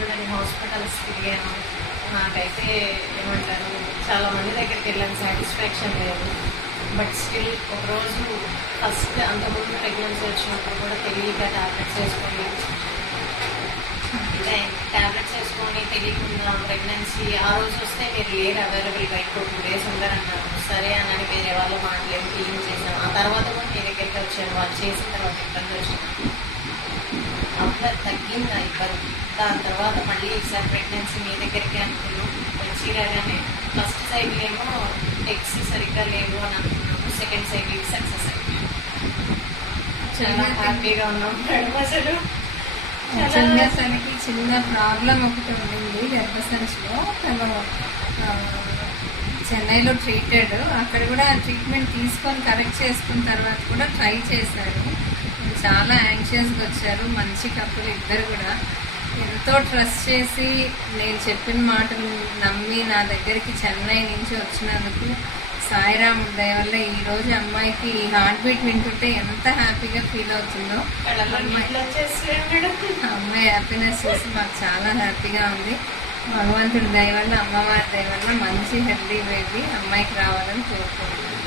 బోల్డని hospitals తిరిగాను. నాకైతే ఏమంటారు, చాలామంది దగ్గరికి వెళ్ళాను, సాటిస్ఫాక్షన్ లేదు. బట్ స్టిల్ ఒకరోజు ఫస్ట్ అంతకుముందు ప్రెగ్నెన్సీ వచ్చినప్పుడు కూడా తెలియక ట్యాబ్లెట్స్ వేసుకొని ట్యాబ్లెట్స్ వేసుకొని తెలియకుండా ప్రెగ్నెన్సీ ఆ రోజు వస్తే మీరు లేరు అవైలబుల్ బయట 2 days ఉండరన్నారు. సరే అని వేరే వాళ్ళు మాట్లాడి క్లీన్ చేశాను. ఆ తర్వాత కూడా మీ దగ్గరికి వచ్చాను. వాళ్ళు చేసిన తర్వాత ఇబ్బంది వచ్చింది, అప్పుడు తగ్గింది ఆ ఇబ్బంది. దాని తర్వాత మళ్ళీ ఈసారి ప్రెగ్నెన్సీ మీ దగ్గరికి అనుకున్నాం. వచ్చిరాగానే ఫస్ట్ సైకిల్ ఏమో ఎగ్స్ సరిగ్గా లేవు అని అనుకున్నాము, సెకండ్ సైకిల్ సక్సెస్ అయింది. చాలా హ్యాపీగా ఉన్నాం మేడం. అసలు తనకి చిన్న ప్రాబ్లం ఒకటి ఉండింది గర్భసంచిలో. తను చెన్నైలో ట్రీటెడ్, అక్కడ కూడా ట్రీట్మెంట్ తీసుకొని కరెక్ట్ చేసుకున్న తర్వాత కూడా ట్రై చేశారు. చాలా యాంగ్షియస్గా వచ్చారు. మంచి కప్పులు ఇద్దరు కూడా. ఎంతో ట్రస్ట్ చేసి నేను చెప్పిన మాటలు నమ్మి నా దగ్గరికి చెన్నై నుంచి వచ్చినందుకు సాయిరామ్ దయ వల్ల ఈరోజు అమ్మాయికి హార్ట్ బీట్ వింటుంటే ఎంత హ్యాపీగా ఫీల్ అవుతుందో. అమ్మాయి హ్యాపీనెస్ చూసి మాకు చాలా హ్యాపీగా ఉంది. భగవంతుడి దయ వల్ల, అమ్మవారి దయ వల్ల మంచి హెల్దీ బేబీ అమ్మాయికి రావాలని కోరుకుంటున్నాను.